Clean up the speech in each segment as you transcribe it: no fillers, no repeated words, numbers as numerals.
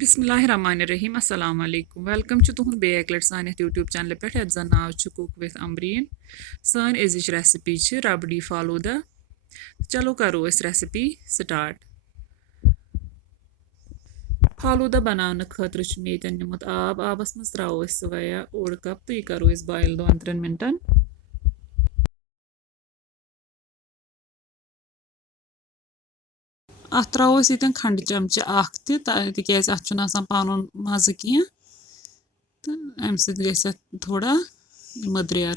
बिस्मिल्लाहिर्रहमानिर्रहीम अस्सलाम वालेकुम वेलकम टू तुहद बेक लट सान यूट्यूब चैनल पे ये जन नाव कुक विथ अम्बरीन सान अजिच रेसिपी रबड़ी फालूदा चलो करो रेसिपी स्टार्ट फालूदा बनाने खतर मे निमुत आबस मज त्रो सवया ओड कप तो यह करो बॉयल 2-3 मिनटन अत त्रो ये खंड चमचे तिकाज अत पन मज़ कह तो अम सत थोड़ा मदरियर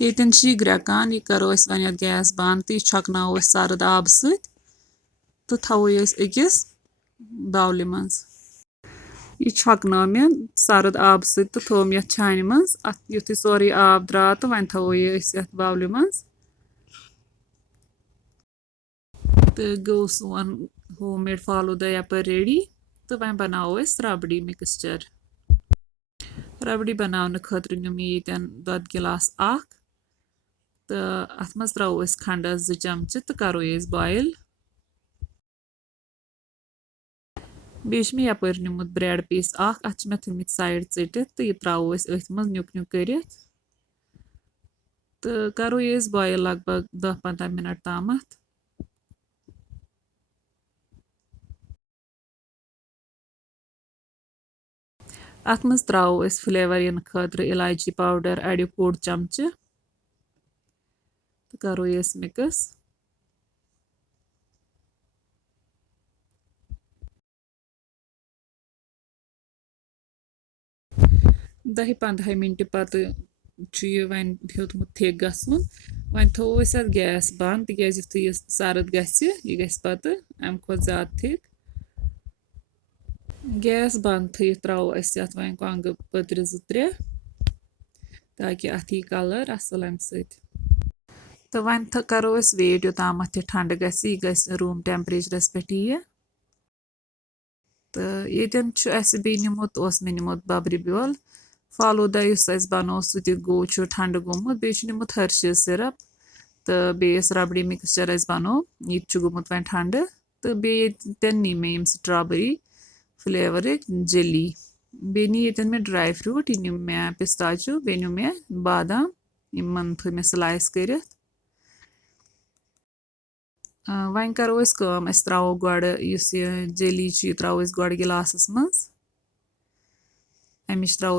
ये ग्रेकान यह करो वन गैस बंद तो यह छकनो सर्द आब तो थवो अकिस बाउल मज यह छकनो मे सर्द आब तो थो ये छान मज युथ सोरे आब द्रा तो वन थवो यह बाउल मज तो गो सोन होम मेड फालूदा यप रेडी तो वन बनाओ रबड़ी मिक्सचर रबड़ी बनाने खतर नु ये दद गिलास तो अत मज त्रो खंड 2 चमचे तो करो बॉयल बेच मे यप निमुत ब्रेड पीस अत मे थमित साइड चटित तो यह त्रो अथ मज न्युक न्युक कर तो करो बॉयल लगभग 10-15 मिनट ताम अत मज त्रो फ्लेवर इन खतर इलायची पाउडर अड़ो 1 चमचे तो करो मिक्स 10-15 मिनट पत वन हेतमुत थिक गसन वन थो गैस बंद तिकाज युथ यह सर्द गह पत अम खुद ज्यादा थिक गैस बंद थ त्रो अत वन कोंग पत्र 2-3 ताकि अत यी कलर असल अम तो वन करो वेट योताम यह ठंड गह रूम टेम्परेचरस पे यह तो ये बे निमुत मे निमुत बब्रि ब्योल फालूदा बनो सह गो ठंड गोमुत बे निमुत हर्शीज सिरप तो बेस रबड़ी मिक्सचर बनो यह गोमुत वन ठंड तो बे नी मे स्ट्रॉबेरी फ्लेवर जेली बे नी मे ड्राई फ्रूट यह न्यू मे पिस्ताचो बे न्यू मे बादाम इन थो मे स्लाइस कर वन करो त्रो गोड़ जेली त्रो गोड़ गिलासस मज अमिच त्रो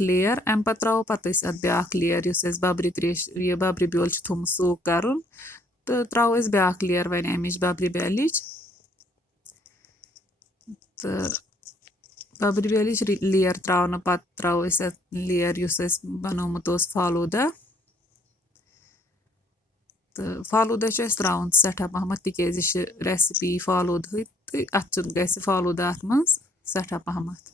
लेयर अम पत त्रो पत ब्या लेयर बब्रि त्रेश यह बब्रि ब्योल थोमुत सोक कर तो त्रो ब्या लेयर वन अमिच बब्रि ब्यालिच तो बब्रि ब्यालिच लेयर त्रो पत त्रो लेयर बनोमुत फालूदा तो फालूदा त्रोन सठा पहमत तिकाज रेसिपी फालूद तो अत गि फालूदा अत मज सठा पहमत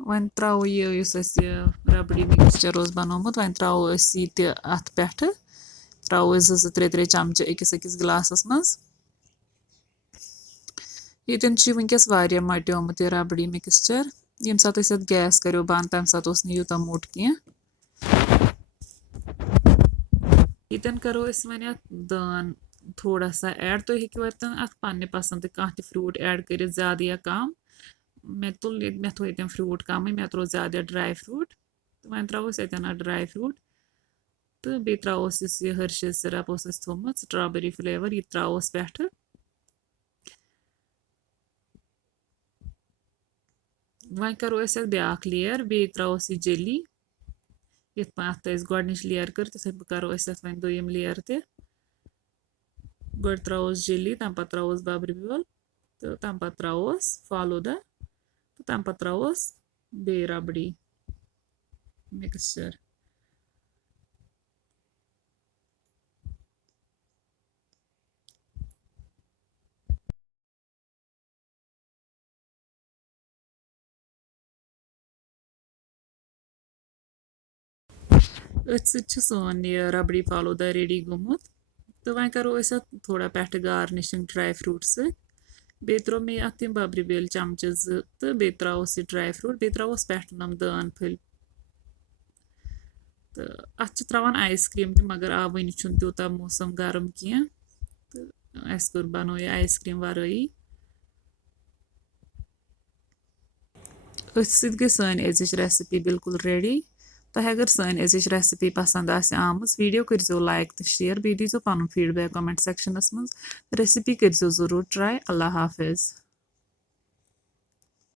वन त्रो यह रबड़ी मिक्सचर बनोमुत वन त्रो यह अत पे त्रो 2-3 चमचे अकिस गिलासस मज ये वनकस मट्योमुत यह रबड़ी मिक्सचर यम सात गैस करो बंद तम सात यूत मोट कह ये करो वन दान थोड़ा सा ऐड तो हेको अत पन्ने पसंद कह फ्रूट ऐड कर ज्यादा या कम मे तुल मे थो ये फ्रूट कम मे त्रो ज्यादा ड्राई फ्रूट तो वन त्रोस ड्राई फ्रूट तो बे त्रोस यह हर्शीज सिरप थोमुत स्ट्रॉबेरी फ्लेवर यह त्रोस पे वन करो ब्या लेयर बे त्रोस यह जेली यथ पे अत गोडनिच लेयर कर तिथे करो वन दोयम लेयर ते गोड त्रोस जेली तम पत त्रोस बब्रि ब्योल तो तम पत त्रोस फालूदा तो तम पत त्रोस बे रबड़ी मिक्सचर सोन यह रबड़ी फालूदा रेडी गोमुत तो वन करो थोड़ा पे गार्निशिंग ड्राई फ्रूट बे त्रो मे अत बब्रि बेल चमचे 2 तो बे त्रोस यह ड्राई फ्रूट बे त्रोस पे नम दान फल تہٕ اَتھ چھِ ترٛاوان آیِس کرٛیٖم تہِ مگر وٕنہِ چھُنہٕ تیوٗتاہ موسم گرم کینٛہہ تہٕ اَسہِ بنوو یہِ آیِس کرٛیٖم وَرٲیی. أتھۍ سۭتۍ گٔے سٲنۍ أزِچ ریسِپی بالکل ریڈی. تۄہہِ اگر سٲنۍ أزِچ ریسِپی پسنٛد آسہِ آمٕژ ویٖڈیو کٔرۍزیو لایک تہٕ شِیَر بیٚیہِ دیٖزیو پَنُن فیٖڈبیک کَمٮ۪نٛٹ سٮ۪کشَنَس منٛز. ریسِپی کٔرۍزیو ضروٗر ٹرٛاے. اللہ حافِظ.